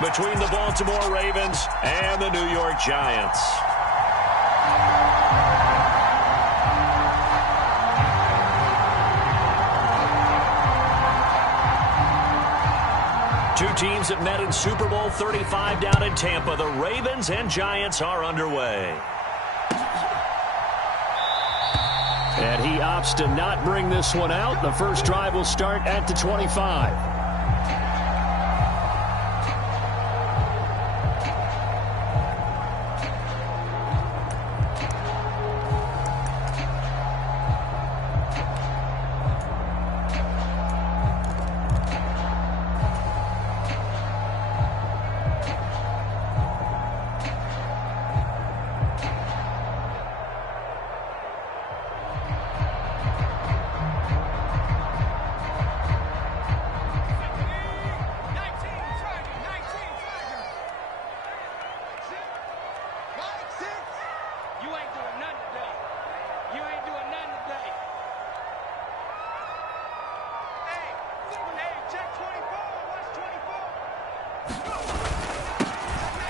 between the Baltimore Ravens and the New York Giants. Two teams have met in Super Bowl 35 down in Tampa. The Ravens and Giants are underway. And he opts to not bring this one out. The first drive will start at the 25.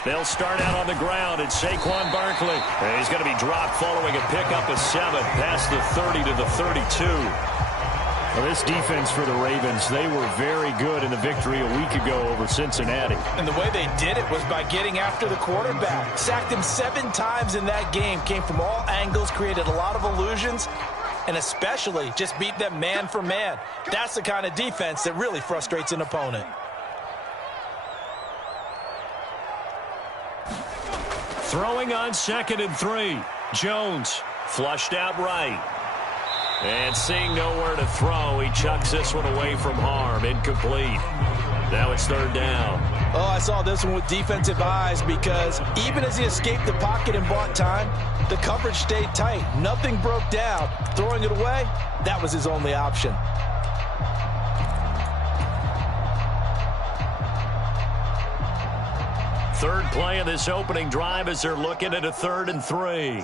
They'll start out on the ground, and Saquon Barkley. And he's going to be dropped following a pickup of 7 past the 30 to the 32. Well, this defense for the Ravens, they were very good in the victory a week ago over Cincinnati. And the way they did it was by getting after the quarterback. Sacked him 7 times in that game. Came from all angles, created a lot of illusions, and especially just beat them man for man. That's the kind of defense that really frustrates an opponent. Throwing on 2nd and 3. Jones flushed out right. And seeing nowhere to throw, he chucks this one away from harm. Incomplete. Now it's 3rd down. Oh, I saw this one with defensive eyes because even as he escaped the pocket and bought time, the coverage stayed tight. Nothing broke down. Throwing it away, that was his only option. Third play of this opening drive as they're looking at a 3rd and 3.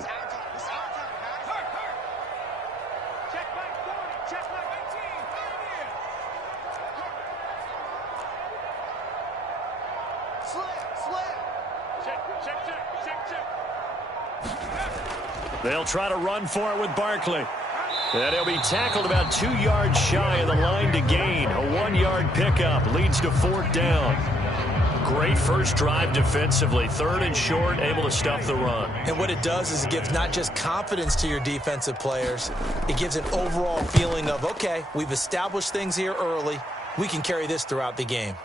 They'll try to run for it with Barkley. And he'll be tackled about 2 yards shy of the line to gain. A 1-yard pickup leads to 4th down. Great first drive defensively. 3rd and short, able to stuff the run. And what it does is it gives not just confidence to your defensive players, it gives an overall feeling of, okay, we've established things here early. We can carry this throughout the game.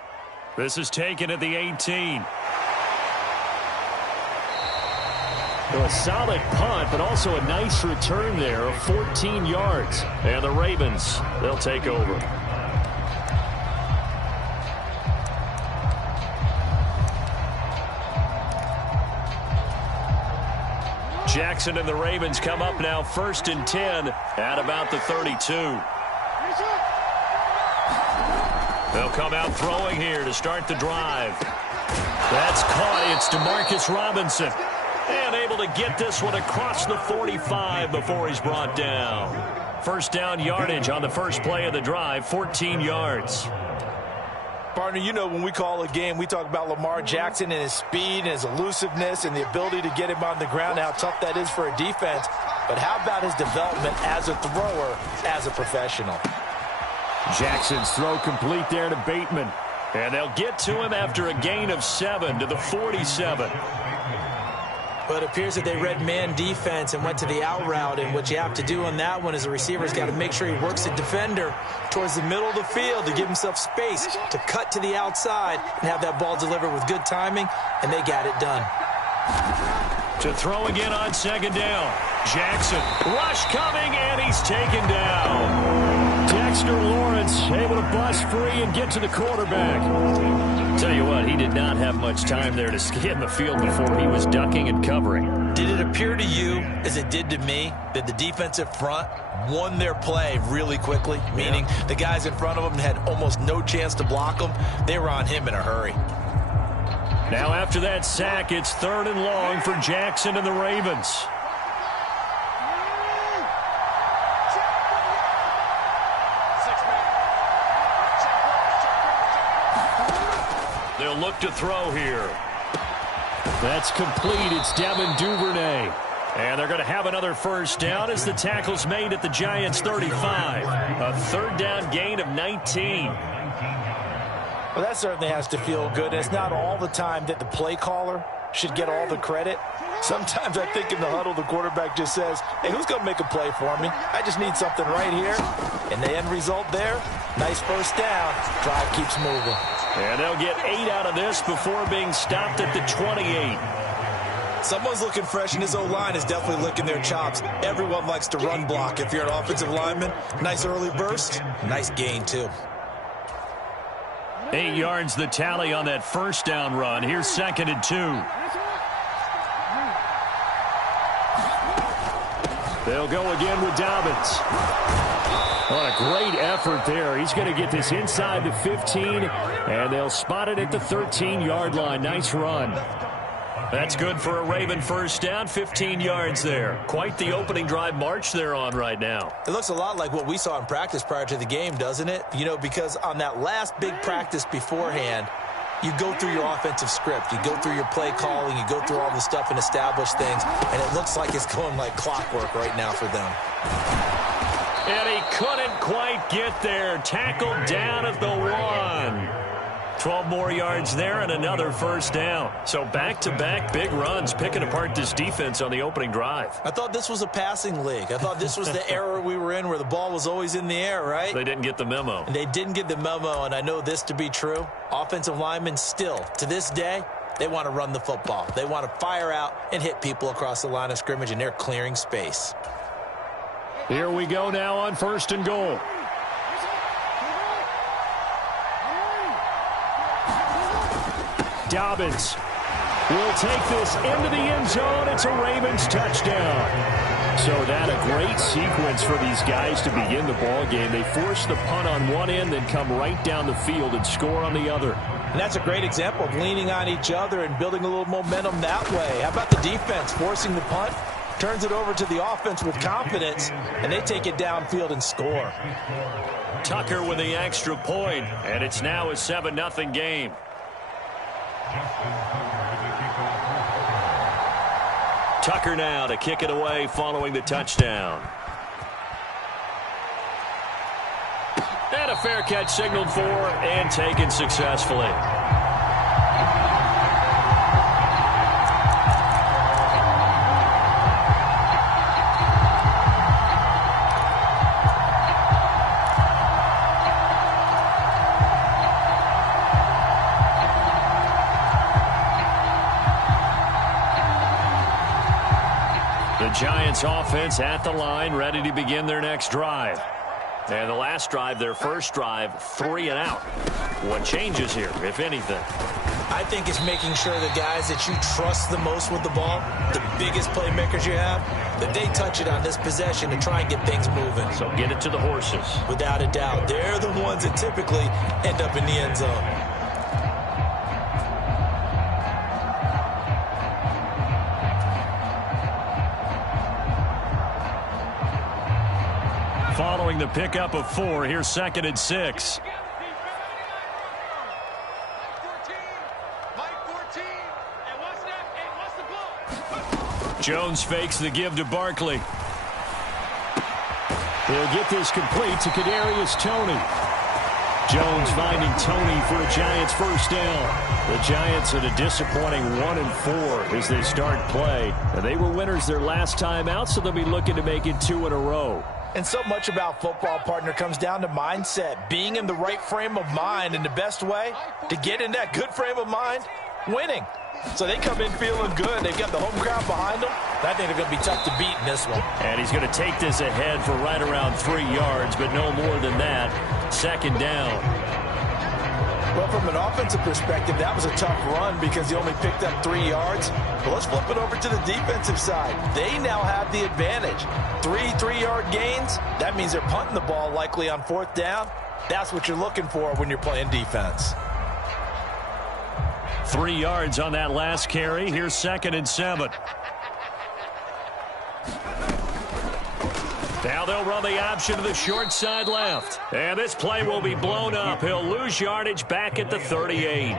This is taken at the 18. Well, a solid punt, but also a nice return there of 14 yards. And the Ravens, they'll take over. Jackson and the Ravens come up now 1st and 10 at about the 32. They'll come out throwing here to start the drive. That's caught. It's DeMarcus Robinson. And able to get this one across the 45 before he's brought down. First down yardage on the first play of the drive, 14 yards. Partner, you know when we call a game, we talk about Lamar Jackson and his speed and his elusiveness and the ability to get him on the ground, how tough that is for a defense. But how about his development as a thrower, as a professional? Jackson's throw complete there to Bateman. And they'll get to him after a gain of 7 to the 47. But it appears that they read man defense and went to the out route. And what you have to do on that one is the receiver's got to make sure he works the defender towards the middle of the field to give himself space to cut to the outside and have that ball delivered with good timing, and they got it done. To throw again on 2nd down. Jackson, rush coming, and he's taken down. Dexter Lawrence able to bust free and get to the quarterback. Tell you what, he did not have much time there to scan the field before he was ducking and covering. Did it appear to you, as it did to me, that the defensive front won their play really quickly? Meaning the guys in front of them had almost no chance to block them. They were on him in a hurry. Now after that sack, it's 3rd and long for Jackson and the Ravens. They'll look to throw here. That's complete. It's Devin Duvernay. And they're going to have another first down as the tackle's made at the Giants' 35. A third down gain of 19. Well, that certainly has to feel good. It's not all the time that the play caller should get all the credit. Sometimes I think in the huddle, the quarterback just says, hey, who's going to make a play for me? I just need something right here. And the end result there, nice first down. Drive keeps moving. And they'll get 8 out of this before being stopped at the 28. Someone's looking fresh, and his O-line is definitely licking their chops. Everyone likes to run block. If you're an offensive lineman, nice early burst, nice gain, too. 8 yards the tally on that first down run. Here's 2nd and 2. They'll go again with Dobbins. What a great effort there. He's going to get this inside the 15, and they'll spot it at the 13-yard line. Nice run. That's good for a Raven first down, 15 yards there. Quite the opening drive march they're on right now. It looks a lot like what we saw in practice prior to the game, doesn't it? You know, because on that last big practice beforehand, you go through your offensive script. You go through your play calling. You go through all the stuff and establish things. And it looks like it's going like clockwork right now for them. And he couldn't quite get there. Tackled down at the 1. 12 more yards there and another first down. So back-to-back big runs, picking apart this defense on the opening drive. I thought this was a passing league. I thought this was the era we were in where the ball was always in the air, right? They didn't get the memo. And they didn't get the memo, and I know this to be true. Offensive linemen still, to this day, they want to run the football. They want to fire out and hit people across the line of scrimmage, and they're clearing space. Here we go now on 1st and goal. Dobbins will take this into the end zone. It's a Ravens touchdown. So that a great sequence for these guys to begin the ball game. They force the punt on one end, then come right down the field and score on the other. And that's a great example of leaning on each other and building a little momentum that way. How about the defense forcing the punt? Turns it over to the offense with confidence, and they take it downfield and score. Tucker with the extra point, and it's now a 7-0 game. Tucker now to kick it away following the touchdown. And a fair catch signaled for and taken successfully. Giants offense at the line, ready to begin their next drive. And the last drive, their first drive, 3 and out. What changes here, if anything? I think it's making sure the guys that you trust the most with the ball, the biggest playmakers you have, that they touch it on this possession to try and get things moving. So get it to the horses. Without a doubt. They're the ones that typically end up in the end zone. Following the pickup of 4, here's 2nd and 6. Jones fakes the give to Barkley. They'll get this complete to Kadarius Toney. Jones finding Toney for a Giants first down. The Giants at a disappointing 1-4 as they start play. They were winners their last time out, so they'll be looking to make it 2 in a row. And so much about football, partner, comes down to mindset. Being in the right frame of mind, and the best way to get in that good frame of mind, winning. So they come in feeling good. They've got the home crowd behind them. I think they're going to be tough to beat in this one. And he's going to take this ahead for right around 3 yards, but no more than that. 2nd down. Well, from an offensive perspective, that was a tough run because he only picked up 3 yards. But let's flip it over to the defensive side. They now have the advantage. 3 3-yard gains. That means they're punting the ball likely on 4th down. That's what you're looking for when you're playing defense. 3 yards on that last carry. Here's 2nd and 7. Now they'll run the option to the short side left. And this play will be blown up. He'll lose yardage back at the 38.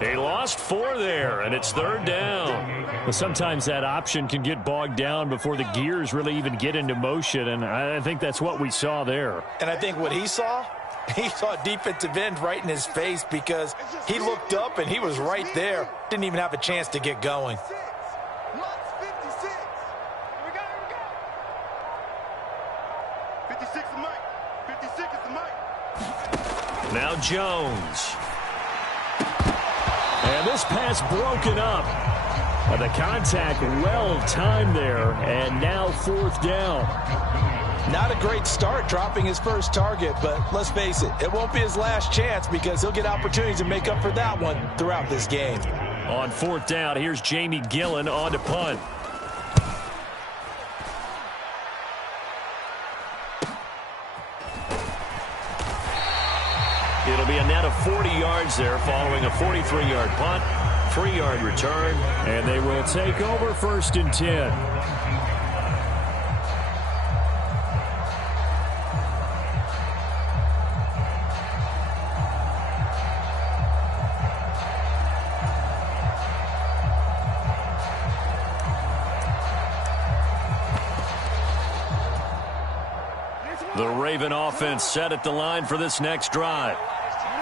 They lost 4 there, and it's 3rd down. Well, sometimes that option can get bogged down before the gears really even get into motion, and I think that's what we saw there. And I think what he saw defensive end right in his face because he looked up and he was right there. Didn't even have a chance to get going. Now Jones. And this pass broken up. The contact well timed there, and now 4th down. Not a great start dropping his first target, but let's face it, it won't be his last chance because he'll get opportunities to make up for that one throughout this game. On 4th down, here's Jamie Gillen on to punt. It'll be a net of 40 yards there following a 43-yard punt, 3-yard return, and they will take over 1st and 10. The Raven offense set at the line for this next drive.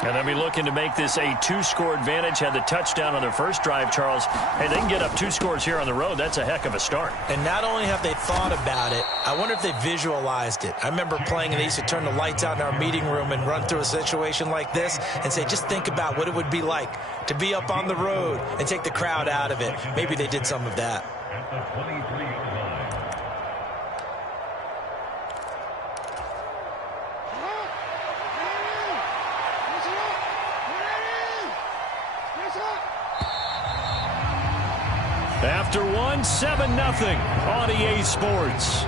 And they'll be looking to make this a 2-score advantage. Had the touchdown on their first drive, Charles. Hey, they can get up 2 scores here on the road. That's a heck of a start. And not only have they thought about it, I wonder if they visualized it. I remember playing and they used to turn the lights out in our meeting room and run through a situation like this and say, just think about what it would be like to be up on the road and take the crowd out of it. Maybe they did some of that. After 7-0 on EA Sports.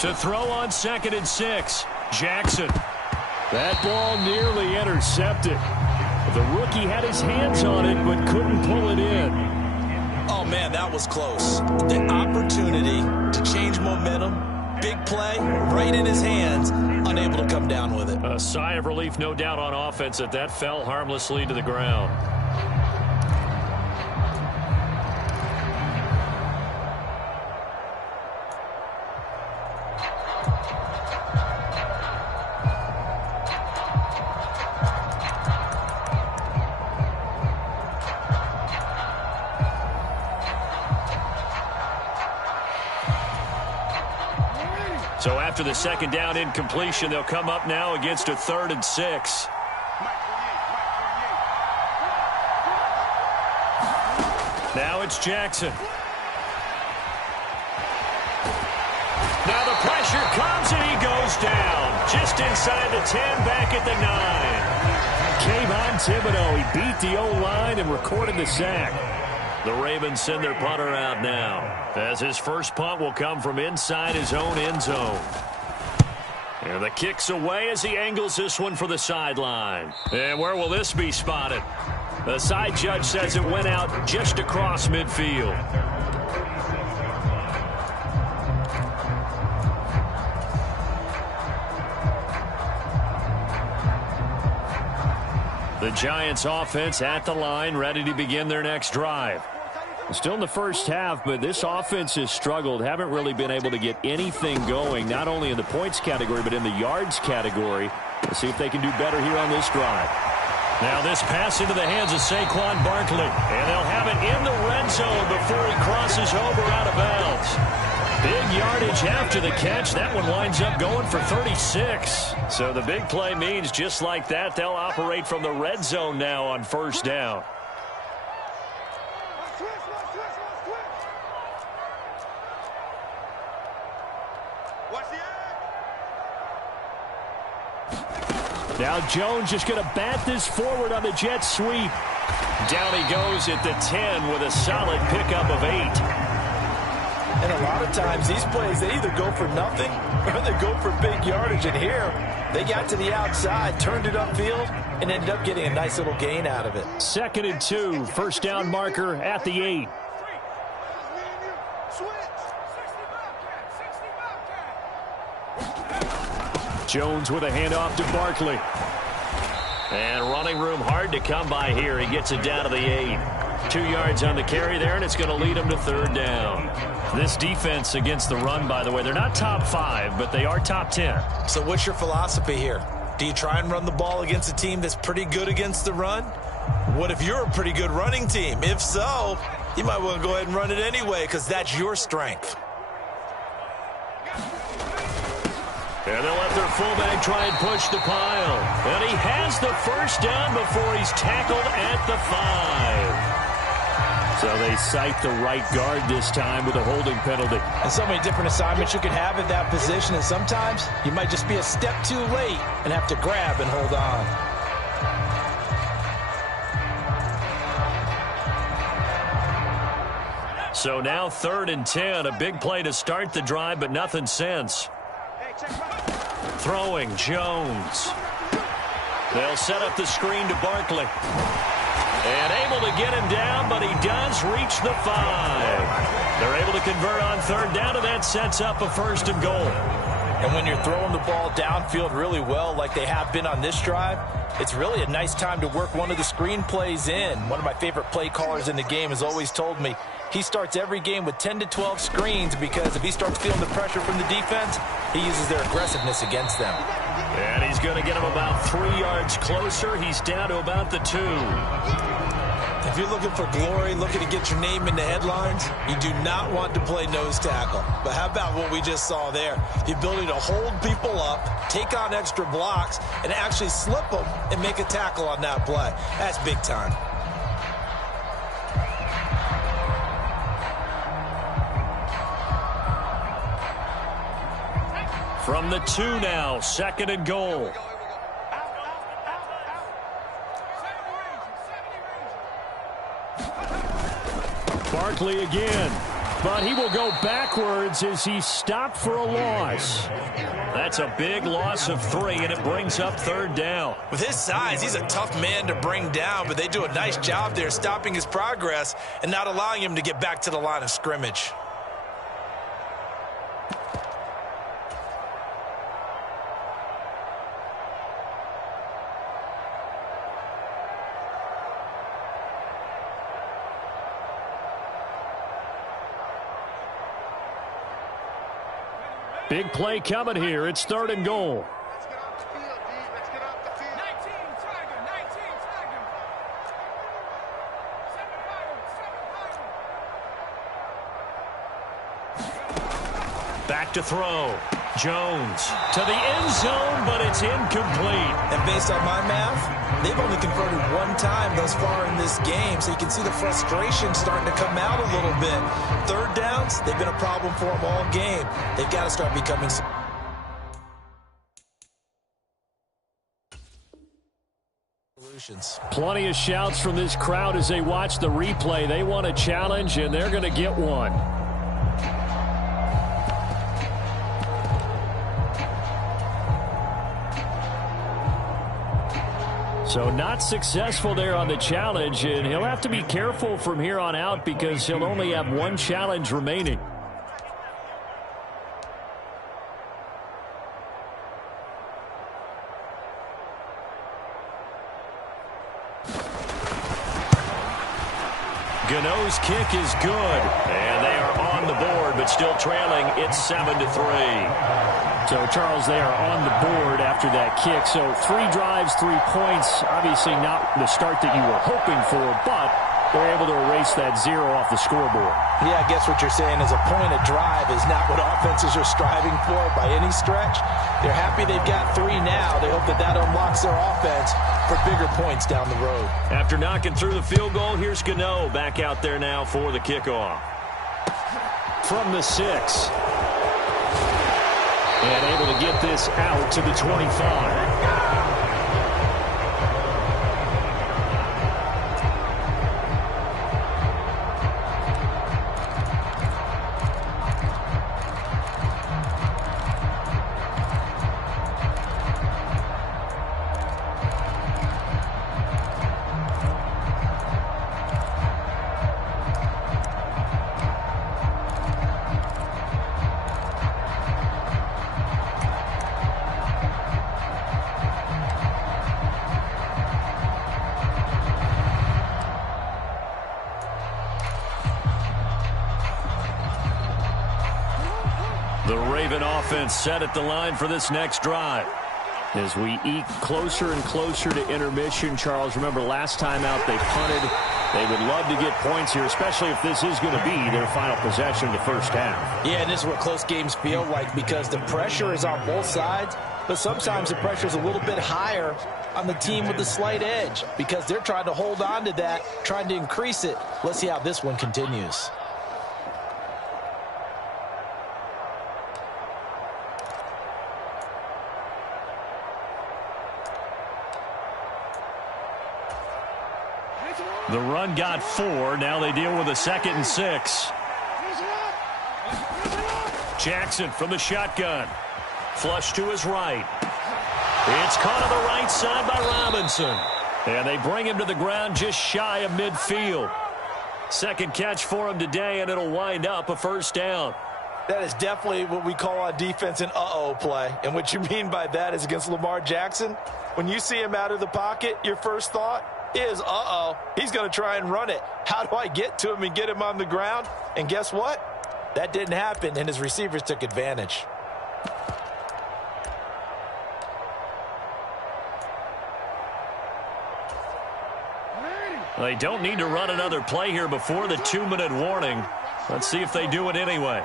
To throw on 2nd and 6, Jackson. That ball nearly intercepted. The rookie had his hands on it, but couldn't pull it in. Oh, man, that was close. The opportunity to change momentum, big play, right in his hands, unable to come down with it. A sigh of relief, no doubt, on offense that fell harmlessly to the ground. So after the 2nd down incompletion, they'll come up now against a 3rd and 6. Now it's Jackson. Now the pressure comes and he goes down. Just inside the 10, back at the 9. Kayvon Thibodeau, he beat the O-line and recorded the sack. The Ravens send their punter out now, as his first punt will come from inside his own end zone. And the kick's away as he angles this one for the sideline. And where will this be spotted? The side judge says it went out just across midfield. The Giants offense at the line, ready to begin their next drive. Still in the first half, but this offense has struggled. Haven't really been able to get anything going, not only in the points category, but in the yards category. Let's see if they can do better here on this drive. Now this pass into the hands of Saquon Barkley. And they'll have it in the red zone before he crosses over out of bounds. Big yardage after the catch. That one winds up going for 36. So the big play means just like that, they'll operate from the red zone now on 1st down. Now Jones just going to bat this forward on the jet sweep. Down he goes at the 10 with a solid pickup of 8. And a lot of times these plays, they either go for nothing or they go for big yardage. And here, they got to the outside, turned it upfield, and ended up getting a nice little gain out of it. 2nd and 2, first down marker at the 8. Jones with a handoff to Barkley. And running room hard to come by here. He gets it down to the 8. 2 yards on the carry there, and it's going to lead him to 3rd down. This defense against the run, by the way, they're not top 5, but they are top 10. So what's your philosophy here? Do you try and run the ball against a team that's pretty good against the run? What if you're a pretty good running team? If so, you might want to go ahead and run it anyway because that's your strength. And they'll let their fullback try and push the pile. And he has the first down before he's tackled at the 5. So they cite the right guard this time with a holding penalty. And so many different assignments you could have at that position, and sometimes you might just be a step too late and have to grab and hold on. So now 3rd and 10, a big play to start the drive, but nothing since. Throwing, Jones. They'll set up the screen to Barkley. And able to get him down, but he does reach the 5. They're able to convert on 3rd down, and that sets up a 1st and goal. And when you're throwing the ball downfield really well like they have been on this drive, it's really a nice time to work one of the screen plays in. One of my favorite play callers in the game has always told me he starts every game with 10 to 12 screens because if he starts feeling the pressure from the defense, he uses their aggressiveness against them. And he's going to get him about 3 yards closer. He's down to about the 2. If you're looking for glory, looking to get your name in the headlines, you do not want to play nose tackle. But how about what we just saw there? The ability to hold people up, take on extra blocks, and actually slip them and make a tackle on that play. That's big time. From the 2 now, 2nd and goal. Barkley again, but he will go backwards as he stopped for a loss. That's a big loss of 3, and it brings up 3rd down. With his size, he's a tough man to bring down, but they do a nice job there stopping his progress and not allowing him to get back to the line of scrimmage. Big play coming here. It's 3rd and goal. Let's get off the field, D. Let's get off the field. 19, Tiger. 19, Tiger. 7 Tiger. Back to throw. Jones to the end zone, but it's incomplete. And based on my math, they've only converted 1 time thus far in this game, so you can see the frustration starting to come out a little bit. 3rd downs, they've been a problem for them all game. They've got to start becoming solutions. Plenty of shouts from this crowd as they watch the replay. They want a challenge, and they're going to get one. So not successful there on the challenge, and he'll have to be careful from here on out because he'll only have 1 challenge remaining. Gano's kick is good, and they are on the board, but still trailing. It's 7-3. So, Charles, they are on the board after that kick. So 3 drives, 3 points. Obviously not the start that you were hoping for, but they're able to erase that 0 off the scoreboard. Yeah, I guess what you're saying is a point a drive is not what offenses are striving for by any stretch. They're happy they've got 3 now. They hope that that unlocks their offense for bigger points down the road. After knocking through the field goal, here's Gano back out there now for the kickoff. From the 6. And able to get this out to the 25. The Raven offense set at the line for this next drive. As we eke closer and closer to intermission, Charles, remember last time out they punted. They would love to get points here, especially if this is going to be their final possession of the first half. Yeah, and this is what close games feel like because the pressure is on both sides, but sometimes the pressure is a little bit higher on the team with the slight edge because they're trying to hold on to that, trying to increase it. Let's see how this one continues. The run got 4. Now they deal with a 2nd and 6. Jackson from the shotgun. Flush to his right. It's caught on the right side by Robinson. And they bring him to the ground just shy of midfield. Second catch for him today, and it'll wind up a first down. That is definitely what we call on defense an uh-oh play. And what you mean by that is against Lamar Jackson, when you see him out of the pocket, your first thought is, uh-oh, he's going to try and run it. How do I get to him and get him on the ground? And guess what? That didn't happen, and his receivers took advantage. They don't need to run another play here before the 2-minute warning. Let's see if they do it anyway.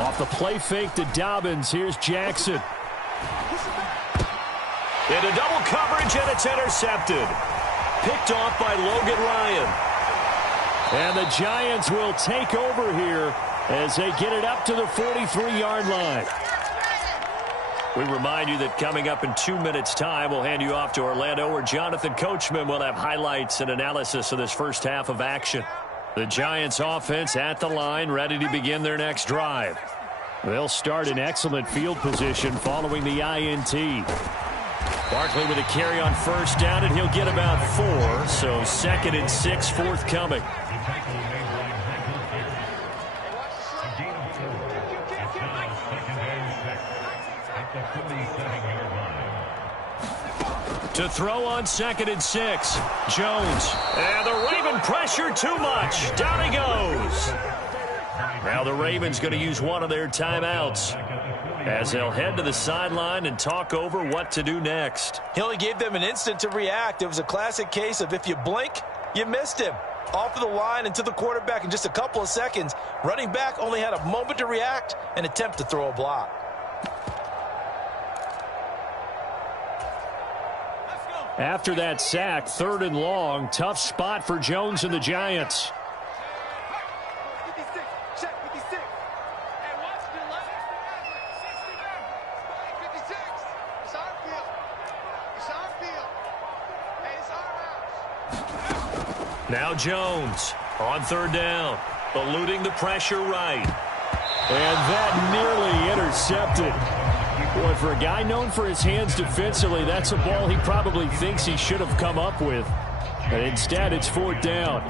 Off the play fake to Dobbins, here's Jackson. Into double coverage, and it's intercepted. Picked off by Logan Ryan. And the Giants will take over here as they get it up to the 43-yard line. We remind you that coming up in 2 minutes' time, we'll hand you off to Orlando, where Jonathan Coachman will have highlights and analysis of this first half of action. The Giants offense at the line, ready to begin their next drive. They'll start in excellent field position following the INT. Barkley with a carry on first down, and he'll get about 4, so 2nd and 6 forthcoming. To throw on 2nd and 6, Jones. And the Raven pressure too much. Down he goes. Now the Ravens going to use one of their timeouts as they'll head to the sideline and talk over what to do next. He only gave them an instant to react. It was a classic case of if you blink, you missed him. Off of the line and to the quarterback in just a couple of seconds. Running back only had a moment to react and attempt to throw a block. After that sack, 3rd and long, tough spot for Jones and the Giants. Now Jones on 3rd down, eluding the pressure right. And that nearly intercepted. Boy, for a guy known for his hands defensively, that's a ball he probably thinks he should have come up with. But instead, it's 4th down.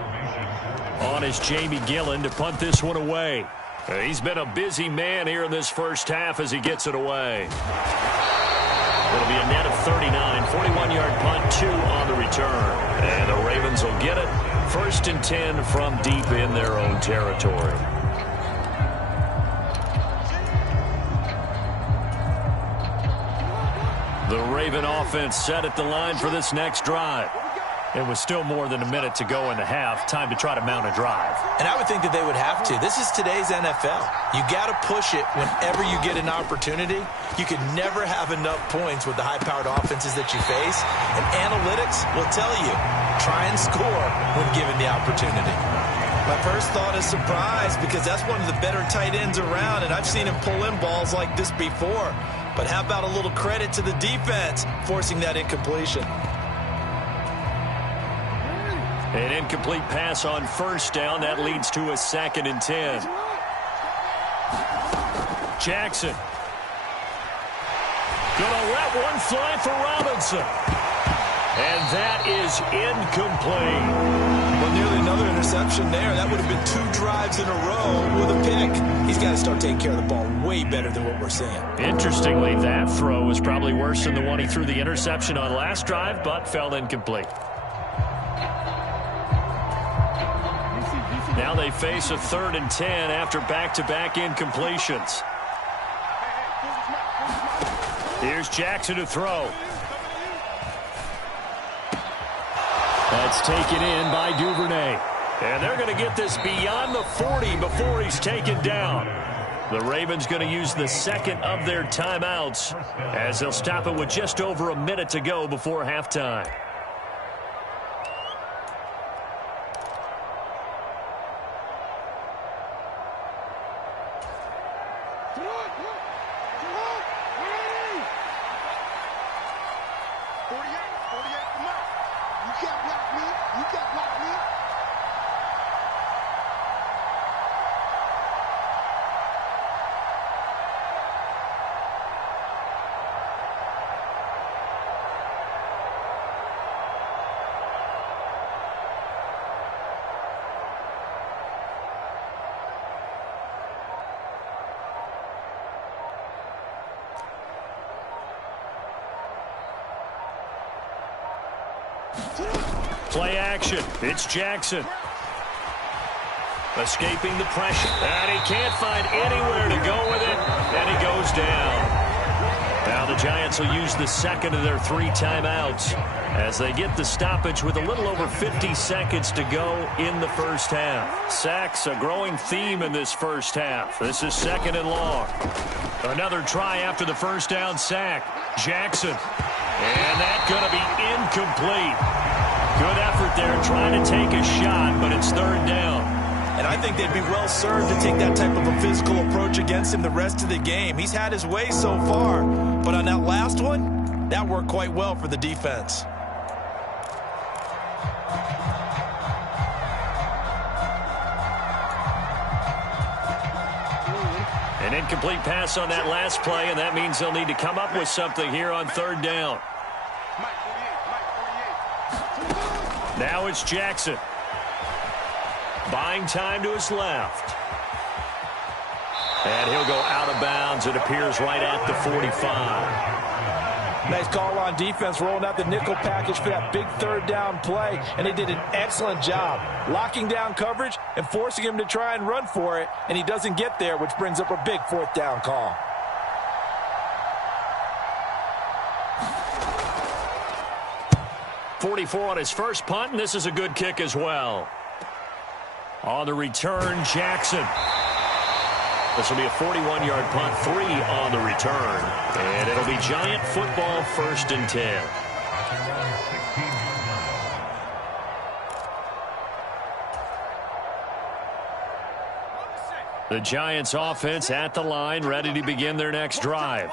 On is Jamie Gillen to punt this one away. He's been a busy man here in this first half as he gets it away. It'll be a net of 39, 41-yard punt, 2 on the return. And the Ravens will get it. 1st and 10 from deep in their own territory. The Raven offense set at the line for this next drive. It was still more than a minute to go in the half. Time to try to mount a drive. And I would think that they would have to. This is today's NFL. You got to push it whenever you get an opportunity. You can never have enough points with the high-powered offenses that you face. And analytics will tell you, try and score when given the opportunity. My first thought is surprise because that's one of the better tight ends around, and I've seen him pull in balls like this before. But how about a little credit to the defense forcing that incompletion? An incomplete pass on 1st down. That leads to a 2nd and 10. Jackson. Gonna let one fly for Robinson. And that is incomplete. Well, nearly another interception there. That would have been 2 drives in a row with a pick. He's got to start taking care of the ball way better than what we're seeing. Interestingly, that throw was probably worse than the one he threw the interception on last drive, but fell incomplete. Now they face a 3rd and 10 after back-to-back incompletions. Here's Jackson to throw. That's taken in by Duvernay. And they're going to get this beyond the 40 before he's taken down. The Ravens going to use the second of their timeouts as they'll stop it with just over a minute to go before halftime. Play action. It's Jackson. Escaping the pressure. And he can't find anywhere to go with it. And he goes down. Now the Giants will use the second of their 3 timeouts as they get the stoppage with a little over 50 seconds to go in the first half. Sacks, a growing theme in this first half. This is 2nd and long. Another try after the first down sack. Jackson. And that's going to be incomplete. Good effort there trying to take a shot, but it's 3rd down. And I think they'd be well served to take that type of a physical approach against him the rest of the game. He's had his way so far, but on that last one, that worked quite well for the defense. An incomplete pass on that last play, and that means they'll need to come up with something here on 3rd down. Now it's Jackson. Buying time to his left. And he'll go out of bounds. It appears right at the 45. Nice call on defense, rolling out the nickel package for that big 3rd down play. And they did an excellent job locking down coverage and forcing him to try and run for it. And he doesn't get there, which brings up a big 4th down call. .44 on his first punt, and this is a good kick as well. On the return, Jackson. This will be a 41-yard punt, 3 on the return. And it'll be Giant football, 1st and 10. The Giants offense at the line, ready to begin their next drive.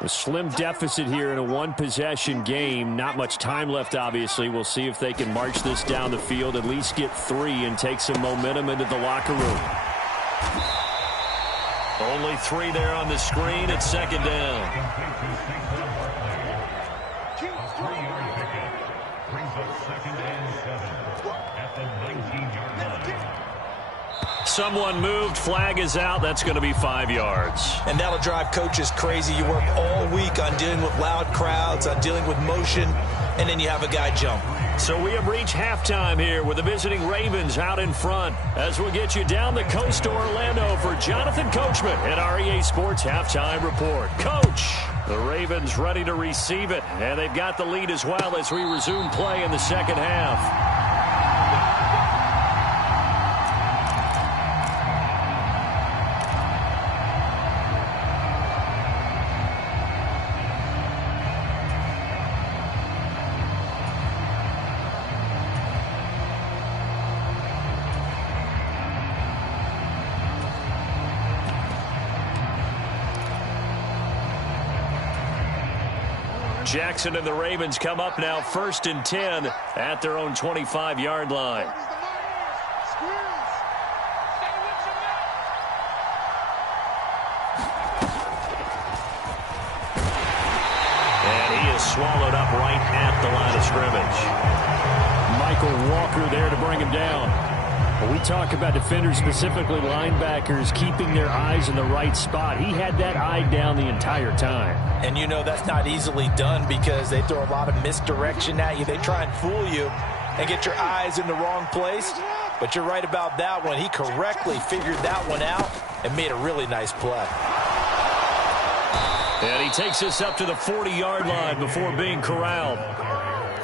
A slim deficit here in a 1-possession game. Not much time left, obviously. We'll see if they can march this down the field, at least get 3 and take some momentum into the locker room. Only 3 there on the screen at 2nd down. Someone moved. Flag is out. That's going to be 5 yards. And that'll drive coaches crazy. You work all week on dealing with loud crowds, on dealing with motion, and then you have a guy jump. So we have reached halftime here with the visiting Ravens out in front as we'll get you down the coast to Orlando for Jonathan Coachman at our EA Sports Halftime Report. Coach, the Ravens ready to receive it, and they've got the lead as well as we resume play in the second half. Jackson and the Ravens come up now 1st and 10 at their own 25-yard line. And he is swallowed up right at the line of scrimmage. Michael Walker there to bring him down. When we talk about defenders, specifically linebackers, keeping their eyes in the right spot, he had that eye down the entire time. And you know that's not easily done because they throw a lot of misdirection at you. They try and fool you and get your eyes in the wrong place. But you're right about that one. He correctly figured that one out and made a really nice play. And he takes us up to the 40-yard line before being corralled.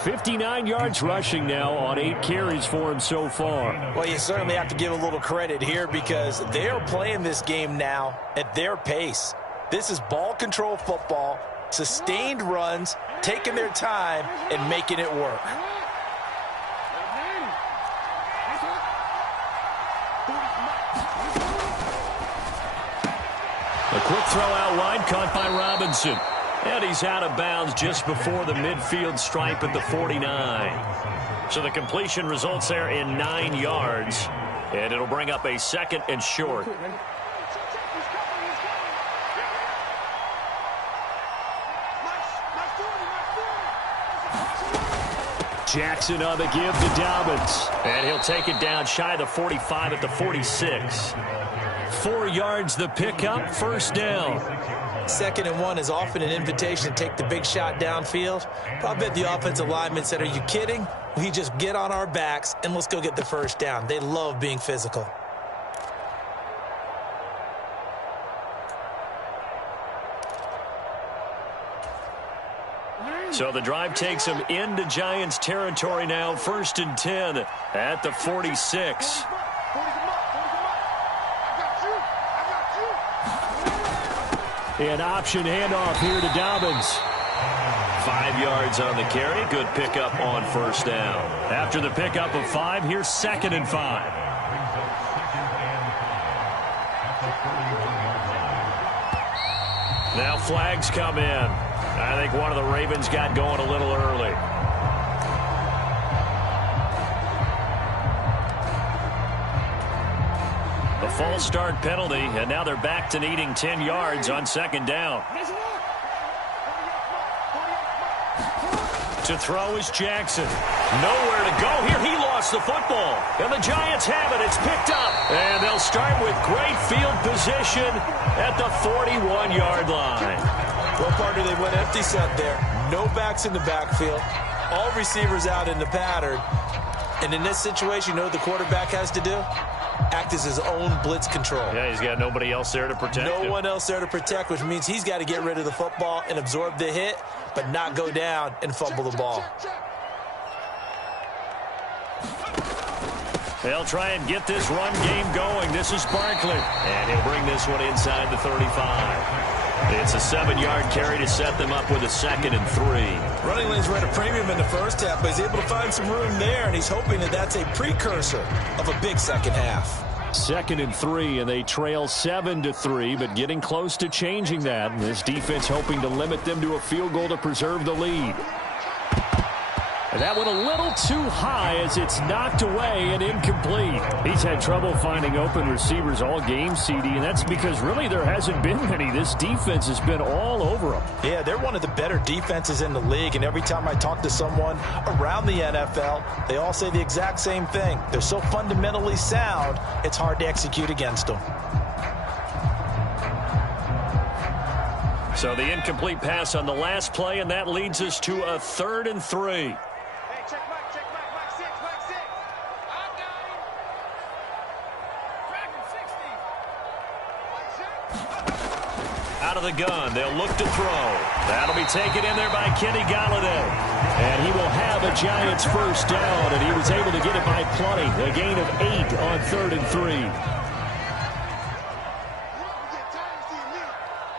59 yards rushing now on 8 carries for him so far. Well, you certainly have to give a little credit here because they are playing this game now at their pace. This is ball control football, sustained runs, taking their time, and making it work. A quick throw out wide, caught by Robinson. And he's out of bounds just before the midfield stripe at the 49. So the completion results there in 9 yards. And it'll bring up a 2nd and short. Jackson on the give to Dobbins. And he'll take it down shy of the 45 at the 46. 4 yards the pickup, 1st down. 2nd and 1 is often an invitation to take the big shot downfield. But I bet the offensive linemen said, are you kidding? We just get on our backs and let's go get the 1st down. They love being physical. So the drive takes him into Giants territory now, 1st and 10 at the 46. An option handoff here to Dobbins. 5 yards on the carry. Good pickup on 1st down. After the pickup of 5, here's 2nd and 5. Now flags come in. I think one of the Ravens got going a little early. A false start penalty, and now they're back to needing 10 yards on 2nd down. To throw is Jackson. Nowhere to go here. He lost the football. And the Giants have it. It's picked up. And they'll start with great field position at the 41-yard line. Well, partner, they went empty set there. No backs in the backfield. All receivers out in the pattern. And in this situation, you know what the quarterback has to do? Act as his own blitz control. Yeah, he's got nobody else there to protect him. No one else there to protect, which means he's got to get rid of the football and absorb the hit, but not go down and fumble the ball. They'll try and get this run game going. This is Barkley. And he'll bring this one inside the 35. It's a 7-yard carry to set them up with a 2nd and 3. Running lanes were at a premium in the first half, but he's able to find some room there, and he's hoping that that's a precursor of a big second half. 2nd and 3, and they trail 7-3, but getting close to changing that. And this defense hoping to limit them to a field goal to preserve the lead. And that one a little too high as it's knocked away and incomplete. He's had trouble finding open receivers all game, CD, and that's because really there hasn't been many. This defense has been all over them. Yeah, they're one of the better defenses in the league, and every time I talk to someone around the NFL, they all say the exact same thing. They're so fundamentally sound, it's hard to execute against them. So the incomplete pass on the last play, and that leads us to a 3rd and 3. Check Mike 6. I got him. Dragon 60. Out of the gun, they'll look to throw. That'll be taken in there by Kenny Golladay. And he will have a Giants 1st down, and he was able to get it by plenty. A gain of 8 on 3rd and 3.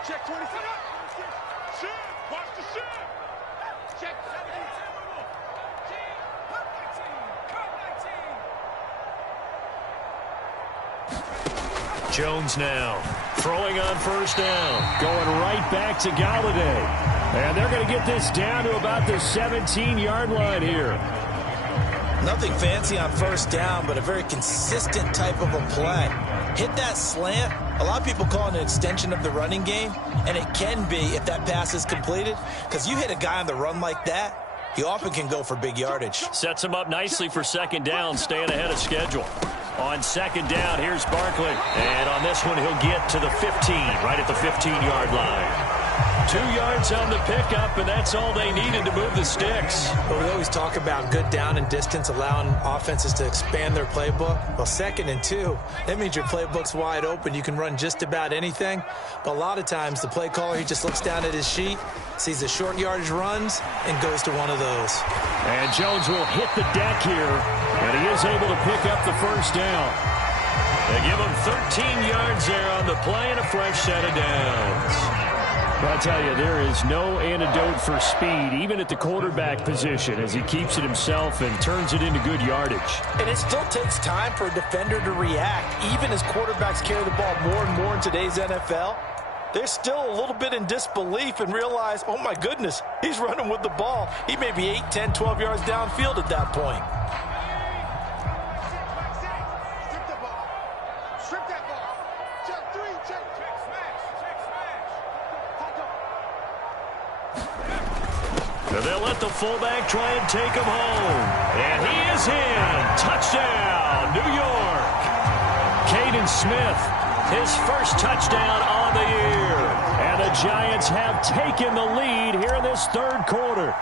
Check 27. Watch the shit. Check 17. Jones now throwing on 1st down. Going right back to Golladay. And they're going to get this down to about the 17-yard line here. Nothing fancy on 1st down, but a very consistent type of a play. Hit that slant. A lot of people call it an extension of the running game, and it can be if that pass is completed, because you hit a guy on the run like that, he often can go for big yardage. Sets him up nicely for 2nd down, staying ahead of schedule. On 2nd down, here's Barkley. And on this one, he'll get to the 15, right at the 15-yard line. 2 yards on the pickup, and that's all they needed to move the sticks. Well, we always talk about good down and distance, allowing offenses to expand their playbook. Well, 2nd and 2, that means your playbook's wide open. You can run just about anything. But a lot of times, the play caller, he just looks down at his sheet, sees the short yardage runs, and goes to one of those. And Jones will hit the deck here, and he is able to pick up the first down. They give him 13 yards there on the play and a fresh set of downs. I'll tell you, there is no antidote for speed, even at the quarterback position, as he keeps it himself and turns it into good yardage. And it still takes time for a defender to react. Even as quarterbacks carry the ball more and more in today's NFL, they're still a little bit in disbelief and realize, oh my goodness, he's running with the ball. He may be 8, 10, 12 yards downfield at that point. They'll let the fullback try and take him home. And he is in. Touchdown, New York. Caden Smith, his first touchdown on the year. And the Giants have taken the lead here in this 3rd quarter.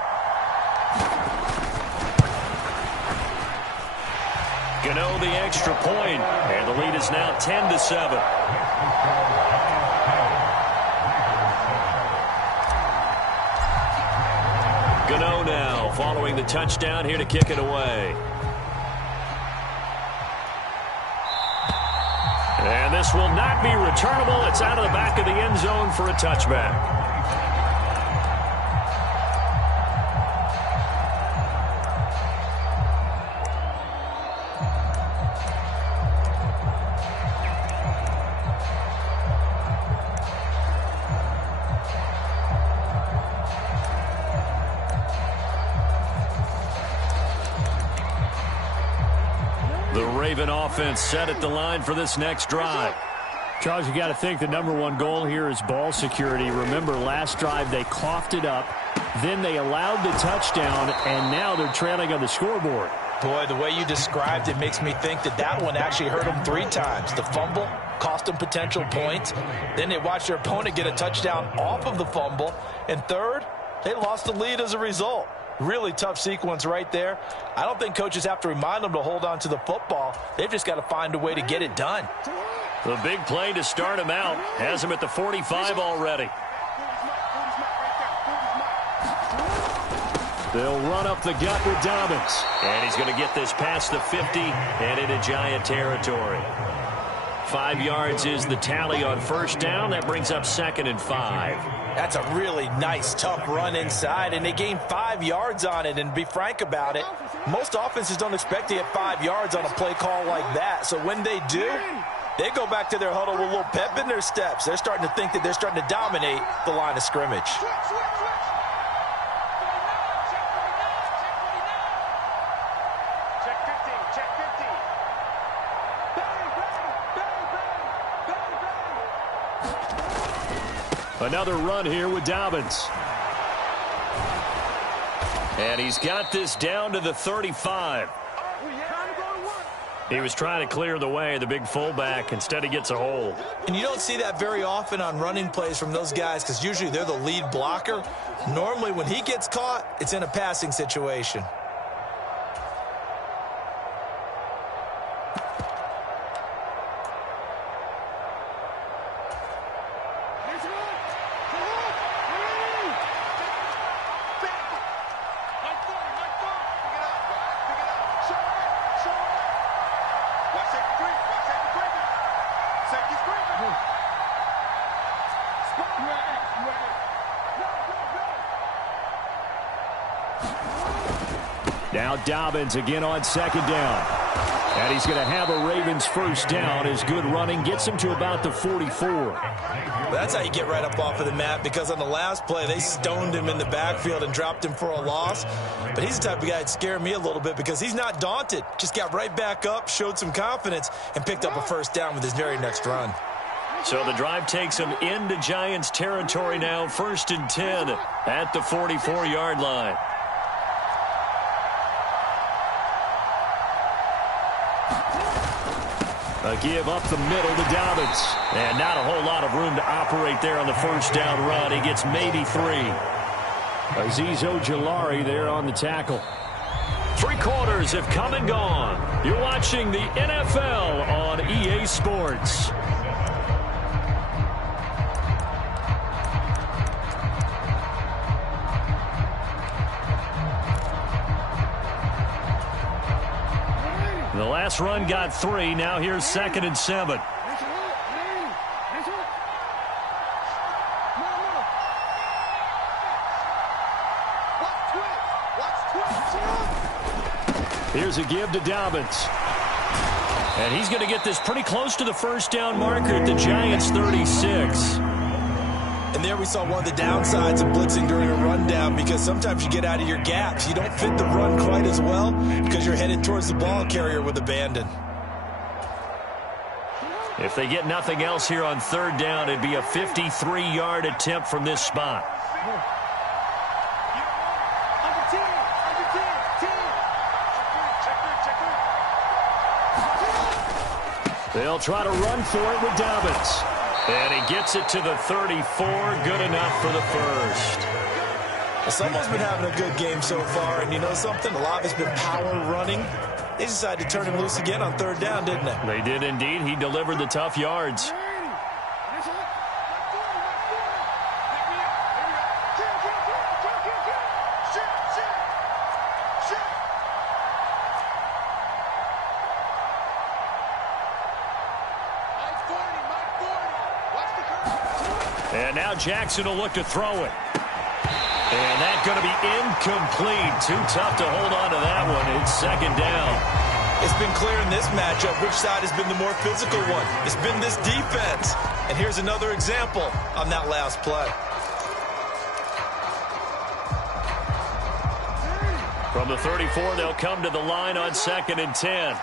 Gano the extra point, and the lead is now 10-7. Gano now following the touchdown here to kick it away. And this will not be returnable. It's out of the back of the end zone for a touchback. Offense set at the line for this next drive. Charles, you got to think the #1 goal here is ball security. Remember, last drive they coughed it up, then they allowed the touchdown, and now they're trailing on the scoreboard. Boy, the way you described it makes me think that that one actually hurt them 3 times. The fumble cost them potential points. Then they watched their opponent get a touchdown off of the fumble. And third, they lost the lead as a result. Really tough sequence right there. I don't think coaches have to remind them to hold on to the football. They've just got to find a way to get it done. The big play to start him out has him at the 45 already. They'll run up the gut with Dobbins. And he's going to get this past the 50 and into Giant territory. 5 yards is the tally on first down. That brings up 2nd and 5. That's a really nice, tough run inside, and they gained 5 yards on it. And to be frank about it, most offenses don't expect to get 5 yards on a play call like that. So when they do, they go back to their huddle with a little pep in their steps. They're starting to think that they're starting to dominate the line of scrimmage. Another run here with Dobbins. And he's got this down to the 35. He was trying to clear the way, the big fullback. Instead, he gets a hold. And you don't see that very often on running plays from those guys because usually they're the lead blocker. Normally, when he gets caught, it's in a passing situation. Now Dobbins again on 2nd down. And he's going to have a Ravens first down. His good running gets him to about the 44. That's how you get right up off of the mat, because on the last play, they stoned him in the backfield and dropped him for a loss. But he's the type of guy that scared me a little bit because he's not daunted. Just got right back up, showed some confidence, and picked up a first down with his very next run. So the drive takes him into Giants territory now, 1st and 10 at the 44-yard line. A give up the middle to Dobbins. And not a whole lot of room to operate there on the first down run. He gets maybe 3. Azeez Ojulari there on the tackle. 3 quarters have come and gone. You're watching the NFL on EA Sports. The last run got 3. Now here's 2nd and 7. Here's a give to Dobbins. And he's going to get this pretty close to the first down marker at the Giants' 36. And there we saw one of the downsides of blitzing during a rundown, because sometimes you get out of your gaps. You don't fit the run quite as well because you're headed towards the ball carrier with abandon. If they get nothing else here on 3rd down, it'd be a 53-yard attempt from this spot. They'll try to run for it with Dobbins. And he gets it to the 34. Good enough for the first. Well, someone's been having a good game so far, and you know something? A lot of it's been power running. They decided to turn him loose again on 3rd down, didn't they? They did indeed. He delivered the tough yards. And now Jackson will look to throw it. And that's going to be incomplete. Too tough to hold on to that one. It's 2nd down. It's been clear in this matchup which side has been the more physical one. It's been this defense. And here's another example on that last play. From the 34, they'll come to the line on 2nd and 10.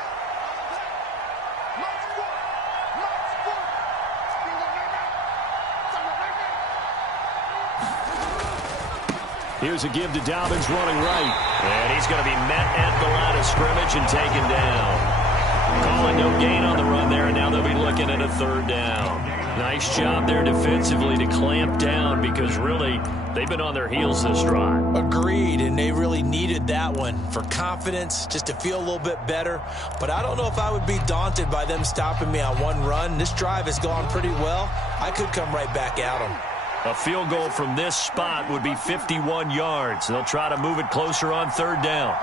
Here's a give to Dobbins running right. And he's going to be met at the line of scrimmage and taken down. Calling no gain on the run there, and now they'll be looking at a 3rd down. Nice job there defensively to clamp down, because really they've been on their heels this drive. Agreed, and they really needed that one for confidence, just to feel a little bit better. But I don't know if I would be daunted by them stopping me on one run. This drive has gone pretty well. I could come right back at them. A field goal from this spot would be 51 yards. They'll try to move it closer on 3rd down.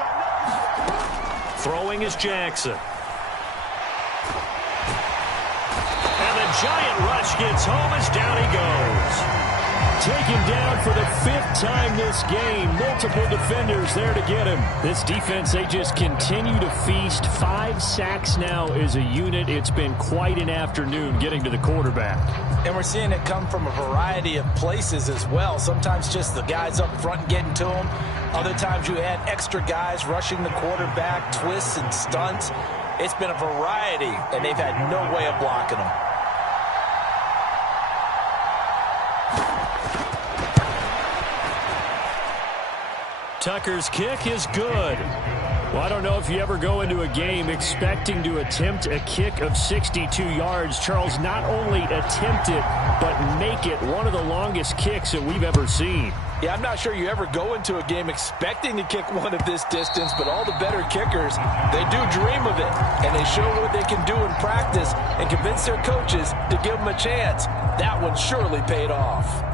Throwing is Jackson. And the giant rush gets home as down he goes. Taken down for the 5th time this game. Multiple defenders there to get him. This defense, they just continue to feast. 5 sacks now as a unit. It's been quite an afternoon getting to the quarterback. And we're seeing it come from a variety of places as well. Sometimes just the guys up front getting to him. Other times you add extra guys rushing the quarterback, twists and stunts. It's been a variety, and they've had no way of blocking them. Tucker's kick is good. Well, I don't know if you ever go into a game expecting to attempt a kick of 62 yards. Charles, not only attempt it, but make it one of the longest kicks that we've ever seen. Yeah, I'm not sure you ever go into a game expecting to kick one of this distance, but all the better kickers, they do dream of it, and they show what they can do in practice and convince their coaches to give them a chance. That one surely paid off.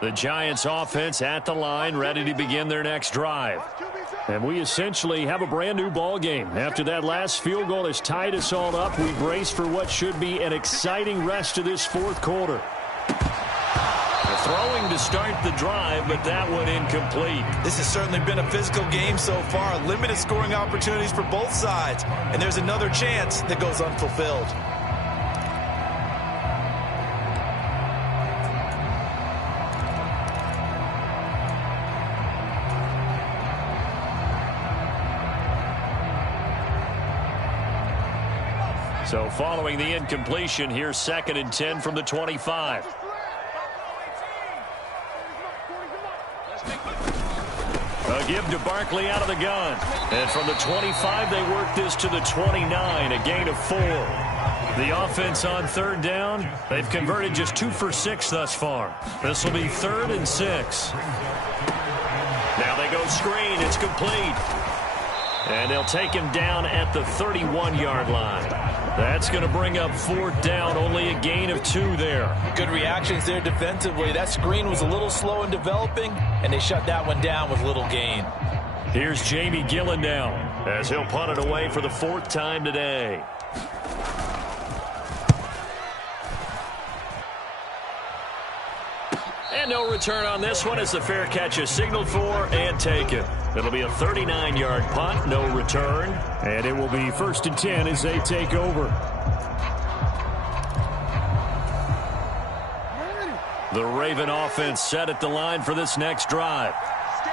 The Giants offense at the line, ready to begin their next drive. And we essentially have a brand new ball game. After that last field goal has tied us all up, we brace for what should be an exciting rest of this 4th quarter. Throwing to start the drive, but that one incomplete. This has certainly been a physical game so far. Limited scoring opportunities for both sides. And there's another chance that goes unfulfilled. So following the incompletion, here's 2nd and 10 from the 25. A give to Barkley out of the gun. And from the 25, they work this to the 29, a gain of 4. The offense on 3rd down, they've converted just 2 for 6 thus far. This will be 3rd and 6. Now they go screen. It's complete. And they'll take him down at the 31-yard line. That's going to bring up 4th down, only a gain of 2 there. Good reactions there defensively. That screen was a little slow in developing, and they shut that one down with little gain. Here's Jamie Gillen now, as he'll punt it away for the 4th time today. And no return on this one as the fair catch is signaled for and taken. It'll be a 39-yard punt, no return. And it will be 1st and 10 as they take over. The Raven offense set at the line for this next drive.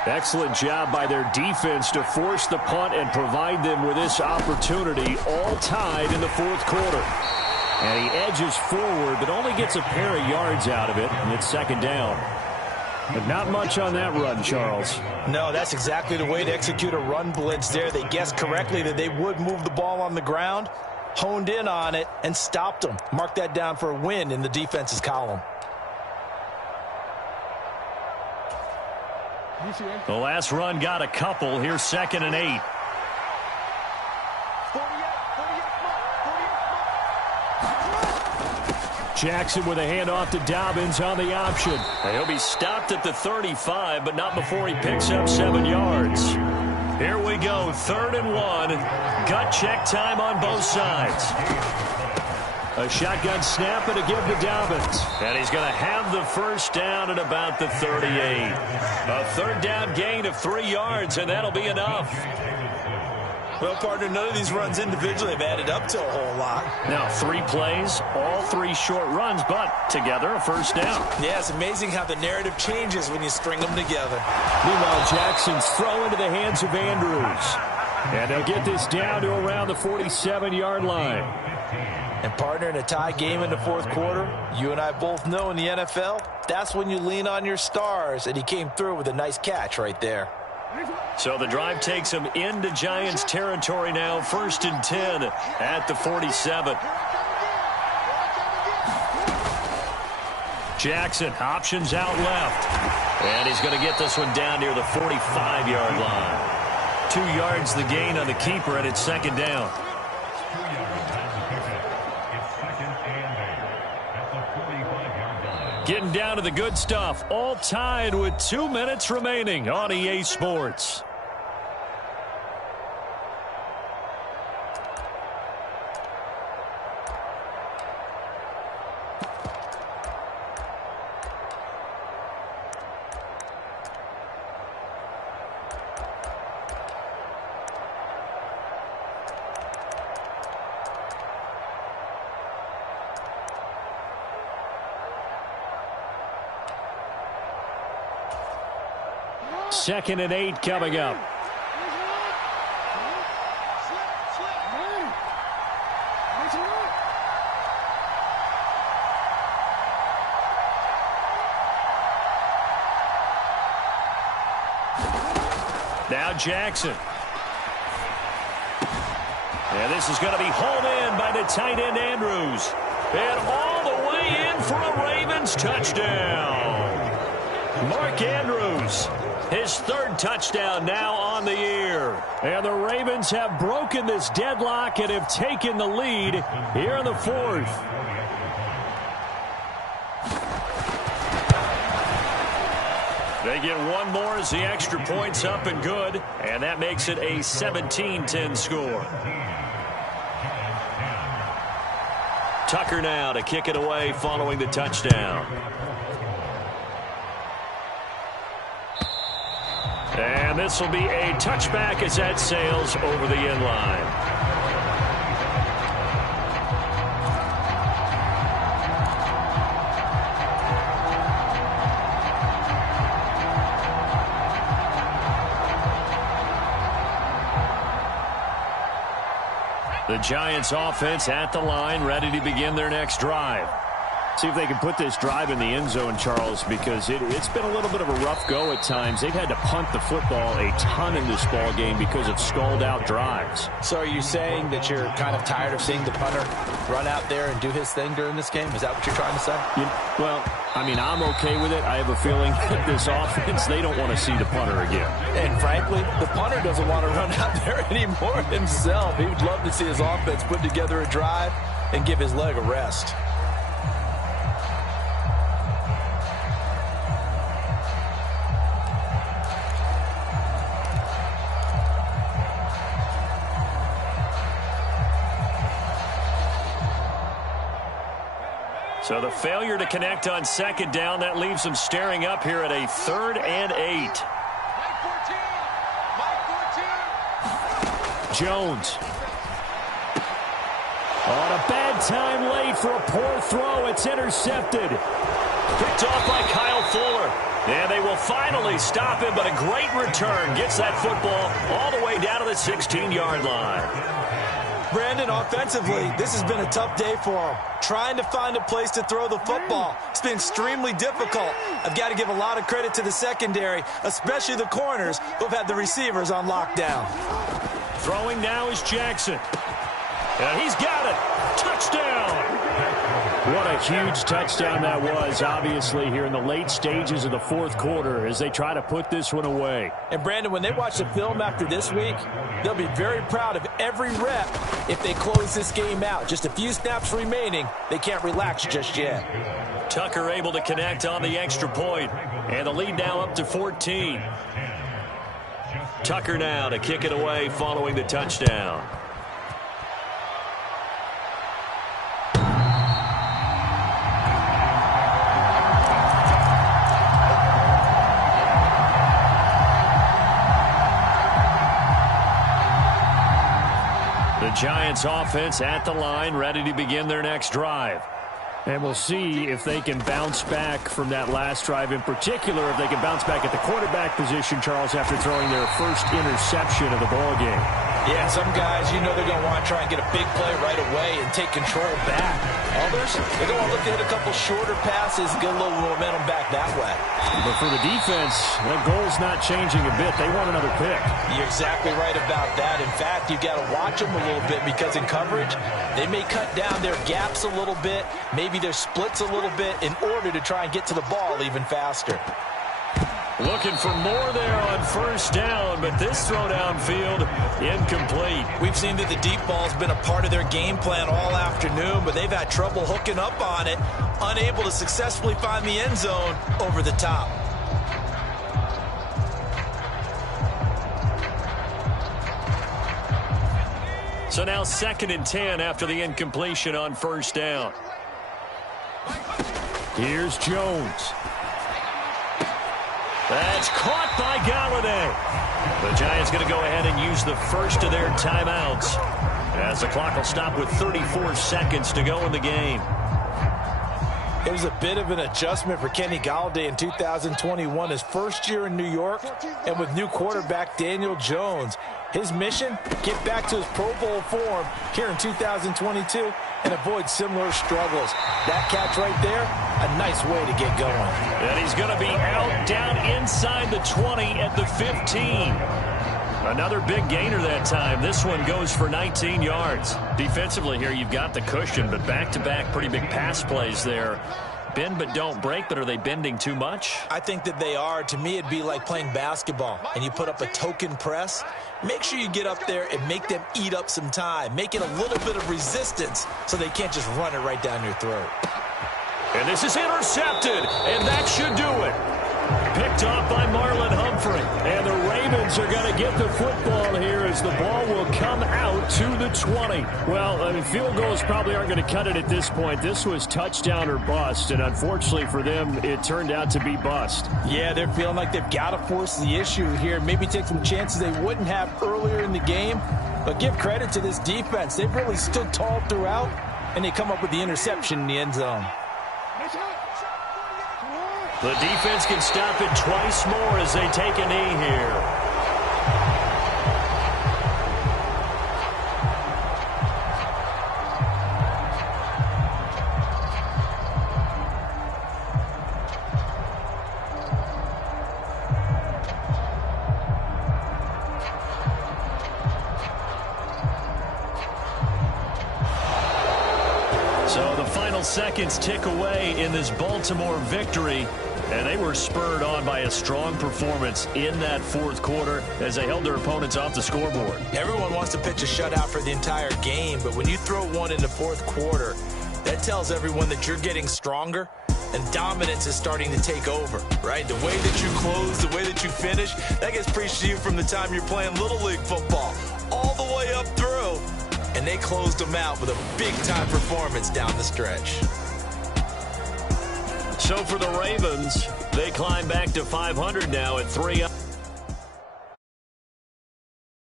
Excellent job by their defense to force the punt and provide them with this opportunity, all tied in the 4th quarter. And he edges forward, but only gets a pair of yards out of it, and it's 2nd down. But not much on that run, Charles. No, that's exactly the way to execute a run blitz there. They guessed correctly that they would move the ball on the ground, honed in on it, and stopped them. Mark that down for a win in the defense's column. The last run got a couple. Here's 2nd and 8. Jackson with a handoff to Dobbins on the option. He'll be stopped at the 35, but not before he picks up 7 yards. Here we go, 3rd and 1. Gut check time on both sides. A shotgun snap and a give to Dobbins. And he's going to have the 1st down at about the 38. A 3rd down gain of 3 yards, and that'll be enough. Well, partner, none of these runs individually have added up to a whole lot. Now 3 plays, all 3 short runs, but together a 1st down. Yeah, it's amazing how the narrative changes when you string them together. Meanwhile, Jackson's throw into the hands of Andrews. And they'll get this down to around the 47-yard line. And partner, in a tie game in the 4th quarter, you and I both know in the NFL, that's when you lean on your stars, and he came through with a nice catch right there. So the drive takes him into Giants territory now, 1st and 10 at the 47. Jackson options out left. And he's going to get this one down near the 45-yard line. 2 yards the gain on the keeper, and it's 2nd down. Getting down to the good stuff, all tied with 2 minutes remaining on EA Sports. Second and 8 coming up. Now Jackson. And this is going to be hauled in by the tight end Andrews. And all the way in for a Ravens touchdown. Mark Andrews, his 3rd touchdown now on the year. And the Ravens have broken this deadlock and have taken the lead here in the 4th. They get one more as the extra point's up and good, and that makes it a 17-10 score. Tucker now to kick it away following the touchdown. And this will be a touchback as that sails over the end line. The Giants offense at the line, ready to begin their next drive. See if they can put this drive in the end zone, Charles, because it's been a little bit of a rough go at times. They've had to punt the football a ton in this ball game because of stalled-out drives. So are you saying that you're kind of tired of seeing the punter run out there and do his thing during this game? Is that what you're trying to say? Well, I mean, I'm okay with it. I have a feeling that this offense, they don't want to see the punter again. And frankly, the punter doesn't want to run out there anymore himself. He would love to see his offense put together a drive and give his leg a rest. So the failure to connect on second down, that leaves them staring up here at a 3rd and 8. Jones. On a bad time late for a poor throw. It's intercepted. Picked off by Kyle Fuller. And they will finally stop him, but a great return. Gets that football all the way down to the 16-yard line. Brandon, offensively, this has been a tough day for him. Trying to find a place to throw the football. It's been extremely difficult. I've got to give a lot of credit to the secondary, especially the corners who've had the receivers on lockdown. Throwing now is Jackson. And he's got it. Touchdown. What a huge touchdown that was, obviously, here in the late stages of the 4th quarter as they try to put this one away. And, Brandon, when they watch the film after this week, they'll be very proud of every rep if they close this game out. Just a few snaps remaining. They can't relax just yet. Tucker able to connect on the extra point. And the lead now up to 14. Tucker now to kick it away following the touchdown. The Giants offense at the line, ready to begin their next drive. And we'll see if they can bounce back from that last drive, in particular, if they can bounce back at the quarterback position, Charles, after throwing their first interception of the ball game. Yeah, some guys, you know they're going to want to try and get a big play right away and take control back. Others, they're going to look to hit a couple shorter passes and get a little momentum back that way. But for the defense, that goal's not changing a bit. They want another pick. You're exactly right about that. In fact, you've got to watch them a little bit because in coverage, they may cut down their gaps a little bit, maybe their splits a little bit in order to try and get to the ball even faster. Looking for more there on first down, but this throw downfield incomplete. We've seen that the deep ball's been a part of their game plan all afternoon, but they've had trouble hooking up on it, unable to successfully find the end zone over the top. So now 2nd and 10 after the incompletion on first down. Here's Jones. That's caught by Galladay. The Giants going to go ahead and use the first of their timeouts as the clock will stop with 34 seconds to go in the game. It was a bit of an adjustment for Kenny Galladay in 2021, his first year in New York, and with new quarterback Daniel Jones. His mission, get back to his Pro Bowl form here in 2022 and avoid similar struggles. That catch right there, a nice way to get going. And he's going to be out down inside the 20 at the 15. Another big gainer that time. This one goes for 19 yards. Defensively here, you've got the cushion, but back-to-back pretty big pass plays there. Bend but don't break, but are they bending too much? I think that they are. To me, it'd be like playing basketball, and you put up a token press. Make sure you get up there and make them eat up some time. Make it a little bit of resistance so they can't just run it right down your throat. And this is intercepted, and that should do it. Picked off by Marlon Humphrey. And the Ravens are going to get the football here as the ball will come out to the 20. Well, I mean, field goals probably aren't going to cut it at this point. This was touchdown or bust, and unfortunately for them, it turned out to be bust. Yeah, they're feeling like they've got to force the issue here. Maybe take some chances they wouldn't have earlier in the game. But give credit to this defense. They've really stood tall throughout, and they come up with the interception in the end zone. The defense can stop it twice more as they take a knee here. seconds tick away in this Baltimore victory. And they were spurred on by a strong performance in that fourth quarter as they held their opponents off the scoreboard. Everyone wants to pitch a shutout for the entire game, but when you throw one in the fourth quarter, that tells everyone that you're getting stronger and dominance is starting to take over, right? The way that you close, the way that you finish, that gets preached to you from the time you're playing Little League football all the way up through. And they closed them out with a big-time performance down the stretch. So for the Ravens, they climb back to 500 now at 3-0.